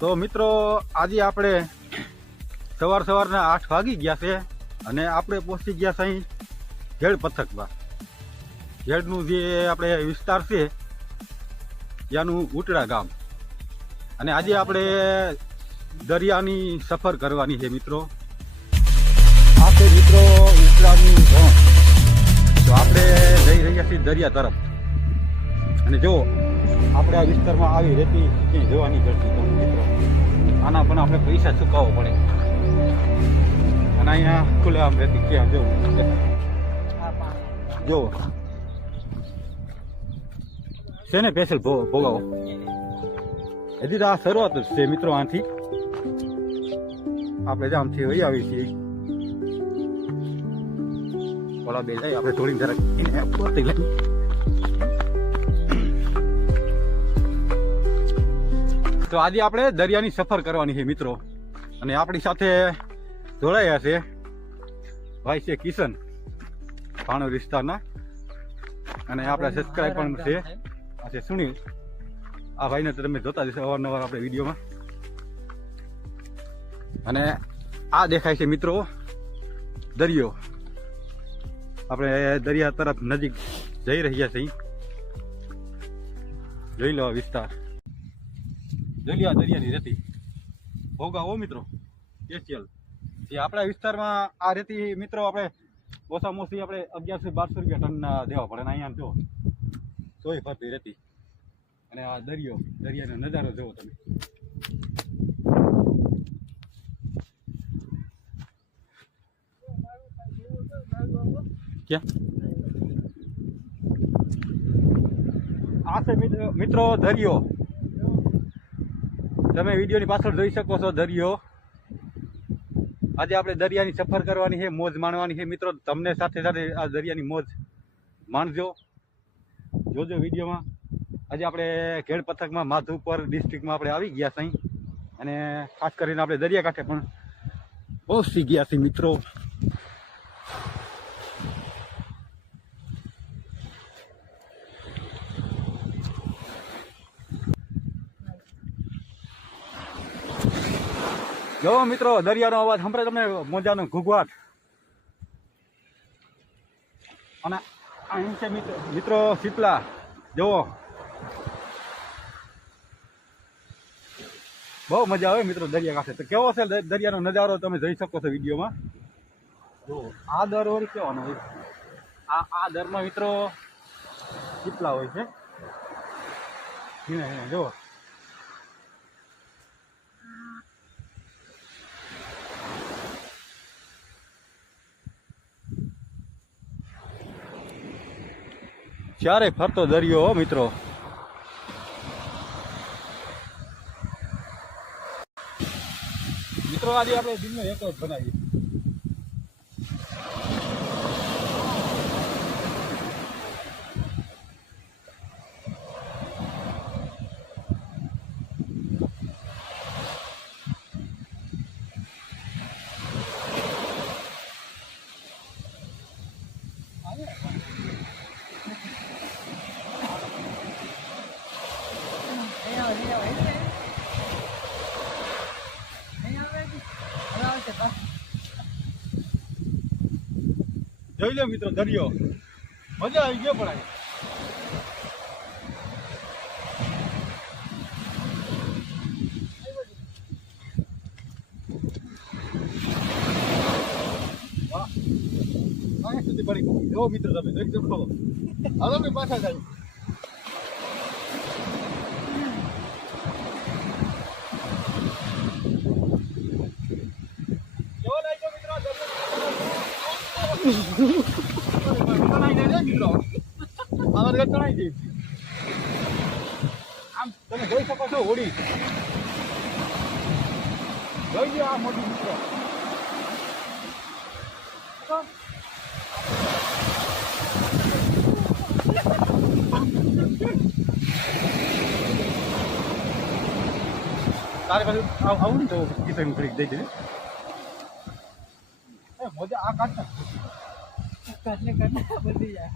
તો મિત્રો આજે આપણે સવારના 8 વાગી ગયા છે અને આપણે પહોંચી ગયા છે ઘેડ પથકમાં. ઘેડનું જે આપણે વિસ્તાર છે ત્યાંનું ઉટડા ગામ. અને આજે આપણે દરિયાની સફર કરવાની છે મિત્રો. આ છે મિત્રો ઉટડાની ધોણ. તો આપણે જઈ રહ્યા છીએ દરિયા તરફ. અને જો આપણે આ વિસ્તારમાં આવી રહેતી ક્યાંય જવાની કરતી મિત્રો. આના પણ આપણે પૈસા ચૂકવવો પડે. અને અહીંયા ખુલ્લે આમ રહેતી ક્યાં જવું જો છે ને સ્પેશિયલ ભોગાવો. હજી તો આ શરૂઆત જ છે મિત્રો. આથી આપણે જામથી વહી આવી છીએ. ઓલા બે જાય આપણે થોડી જરાક પોતી લઈ. તો આજે આપણે દરિયાની સફર કરવાની છે મિત્રો. અને આપણી સાથે જોડાયા છે ભાઈ છે કિશન, ભાણોર વિસ્તારના. અને આપણા સબસ્ક્રાઈબ પણ છે આ છે સુનિલ. આ ભાઈને તો તમે જોતા જશો અવારનવાર આપણે વિડીયોમાં. અને આ દેખાય છે મિત્રો દરિયો. આપણે દરિયા તરફ નજીક જઈ રહ્યા છીએ. જોઈ લો વિસ્તાર, જોઈ લો દરિયાની રેતી ભોગાવો મિત્રો સ્પેશિયલ. જે આપણા વિસ્તારમાં આ રેતી મિત્રો આપણે ઓછામાં ઓછી આપણે 1100-1200 રૂપિયા ટનના દેવા પડે. અને અહીંયા જો સોય ફરતી રેતી. અને આ દરિયો, દરિયાનો નજારો જોવો તમે. ક્યાં આ છે મિત્રો દરિયો. તમે વિડીયોની પાછળ જોઈ શકો છો દરિયો. આજે આપણે દરિયાની સફર કરવાની છે, મોજ માણવાની છે મિત્રો. તમને સાથે સાથે આ દરિયાની મોજ માણજો, જોજો વિડીયોમાં. આજે આપણે ઘેડ પથકમાં માધુપર ડિસ્ટ્રિક્ટમાં આપણે આવી ગયા છીએ. અને ખાસ કરીને આપણે દરિયાકાંઠે પણ પહોંચી ગયા છીએ મિત્રો. જો મિત્રો દરિયાનો અવાજ સંભળાય તમને, મોજાનો ઘૂઘવાટ. અને અહીં છે મિત્રો શીતલા. જુઓ બહુ મજા આવે મિત્રો દરિયા કાંઠે. તો કેવો છે દરિયાનો નજારો તમે જોઈ શકો છો વિડીયોમાં. જો આ દર હોય કેવાનો હોય, આ દરમાં મિત્રો શીતલા હોય છે. જુઓ ચારે ફરતો દરિયો મિત્રો. મિત્રો આજે આપણે દિનનો એક જ બનાવીએ. જોઈ લો મિત્રો દરિયો, મજા આવી ગયો. પણ અહીંયા સુધી પડી ગયો. જો મિત્રો તમે જોઈ શકો. હાલો મેં પાછા જાય. આમ તમે જોઈ શકો છો હોડી. જોઈ લો આ મોટી મિત્રો. તારે પાછું આવું ને તો કિસાન થોડીક દઈ દે. મજા આ કાઢ બધી જાય.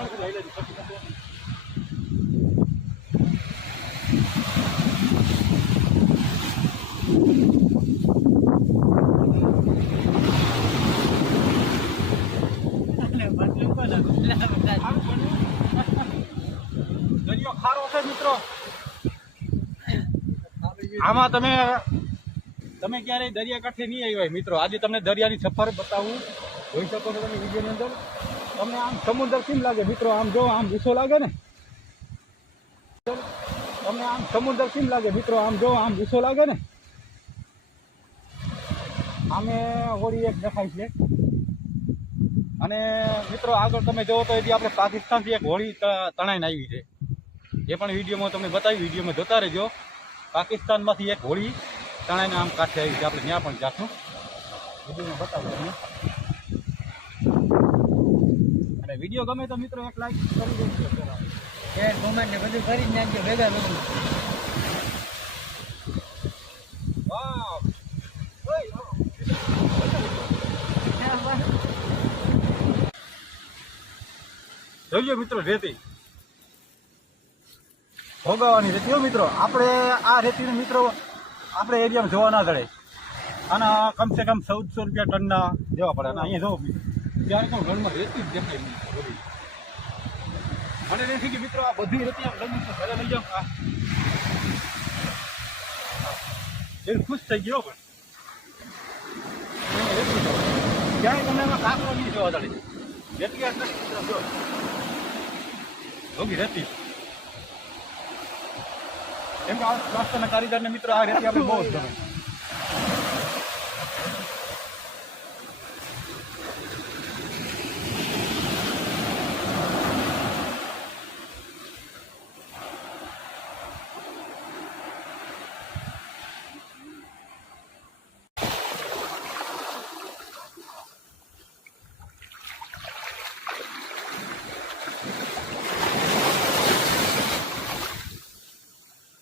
દરિયો ખારો છે મિત્રો. આમાં તમે ક્યારેય દરિયાકાંઠે નહીં આવ્યા હોય મિત્રો. આજે તમને દરિયાની સફર બતાવું. જોઈ શકો છો તમે વિડીયોની અંદર. તમને આમ સમુદ્ર કેમ લાગે મિત્રો? આમ જો આમ ગુસ્સો લાગે ને. તમને આમ સમુદ્ર કેમ લાગે મિત્રો? આમ જો આમ ગુસ્સો લાગે ને. આમે હોળી એક દેખાય છે. અને મિત્રો આગળ તમે જોવો તો એથી આપણે પાકિસ્તાનથી એક હોળી તણાઈને આવી છે. એ પણ વિડીયોમાં તમને બતાવી. વિડીયોમાં જોતા રહેજો. પાકિસ્તાનમાંથી એક હોળી તણાઈને આમ કાંઠે આવી છે. આપણે ત્યાં પણ જાશું. વિડીયોમાં બતાવું તમને. અને વિડીયો ગમે તો મિત્રો એક લાઈક કરી દેજો. શેર કોમેન્ટ ને બધું કરી જ નાખજો ભેગા બધું. વાહ જોઈએ મિત્રો રેતી ભોગાવાની રેતી. મિત્રો આપણે આ રેતીને મિત્રો આપણે એરિયામાં જોવા ના જડે. આના કમસે કમ 1400 રૂપિયા ટનના દેવા પડે. અને અહીંયા જોવો મિત્રો ત્યારે પણ રણમાં રેતી જ દેખાય નહીં. મને નથી કે મિત્રો આ બધી રેતી આમ રંગ ઘરે લઈ જાઓ. એ ખુશ થઈ ગયો. પણ ક્યાંય તમને એમાં કાંકરો નહીં જોવા જડે. રેતી આ મિત્રો જો હોગી રેતી. કેમ કે આ પ્લાસ્ટરના કારીગરને મિત્રો આ રેતી આપણે બહુ જ ગમે.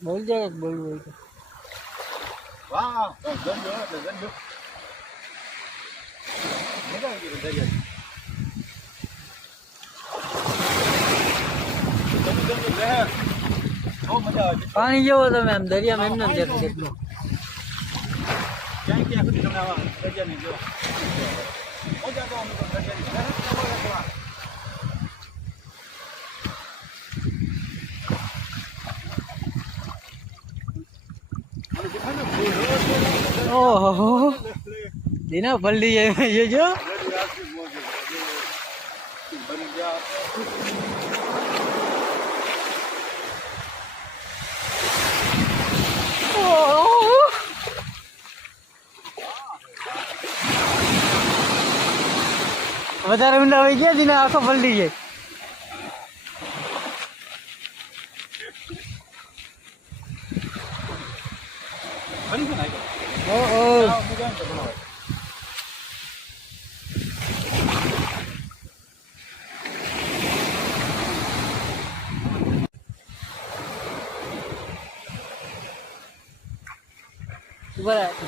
બોલ જાય બોલ. વાહ ગંજો એટલે ગંજો. મજા આવી ગઈ દરિયા. લહેર બહુ મજા આવે. પાણી જેવો તમે આમ દરિયામાં એમને દેખો કેટલું. ક્યાં ક્યાં સુધી તમે આવા દરિયાની જો મજા તો આમ દરિયાની. ઓહો દીના પલ્લી જાય જો. વધારે ઊંડા હોય ગયા દીના આખો પલટી જાય.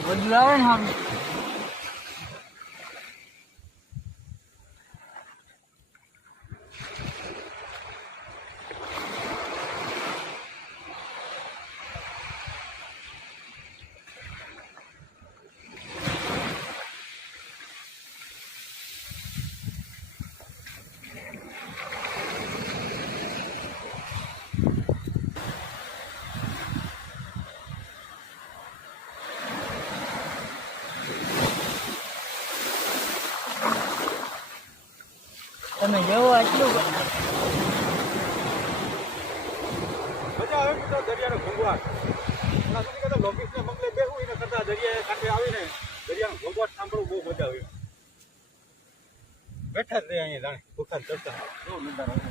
બધું આવે ને આમ. તમે જેવો આટલું મજા આવે મિત્રો દરિયાનો ઘોંઘાટ. એના સુધી કદાચ લોકેશને મગલે બેસવું એને કરતા દરિયા કાંઠે આવીને દરિયાનો ઘોંઘાટ સાંભળવું બહુ મજા આવે. બેઠા જ રહે અહીંયા જાણે ભૂખા ચડતા બહુ નજારો આવે.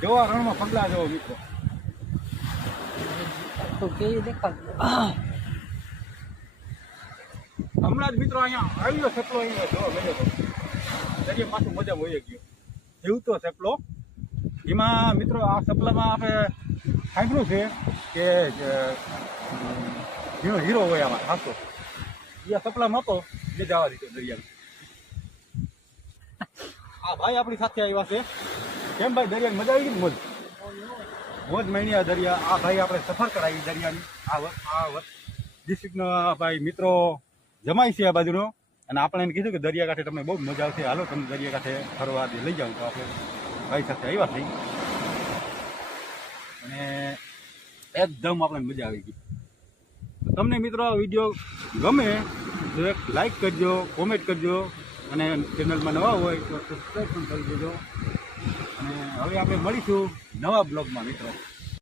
જોવા રણમાં પગલા જવો મિત્રો. તો કેવી દેખાતું. હમણાં જ મિત્રો અહીંયા આવ્યો સપલો અહીંયા જોવા મળ્યો હતો. દરિયા પાછું મજા વહી ગયો. જીવતો સપલો. એમાં મિત્રો આ સપલામાં આપણે સાંભળ્યું છે કે હીરો હોય આમાં ખાસો. એ સપલામાં હતો જે જવા દીધો દરિયામાં. આ ભાઈ આપણી સાથે આવ્યા છે. કેમ ભાઈ દરિયાની મજા આવી ગઈ ને? મોજ મોજ મહિની દરિયા. આ ભાઈ આપણે સફર કરાવી દરિયાની. આ ડિસ્ટ્રિક્ટના ભાઈ મિત્રો જમાય છે આ બાજુનો, અને આપણે એને કીધું કે દરિયાકાંઠે તમને બહુ મજા આવશે, હાલો તમને દરિયાકાંઠે ફરવા લઈ જાઉં. તો આપણે ભાઈ સાથે આવ્યા થઈ અને એકદમ આપણે મજા આવી ગઈ. તમને મિત્રો આ વિડીયો ગમે તો એક લાઈક કરજો, કોમેન્ટ કરજો, અને ચેનલમાં નવા હોય તો સબસ્ક્રાઈબ પણ કરી દેજો. અને હવે આપણે મળીશું નવા બ્લોગમાં મિત્રો.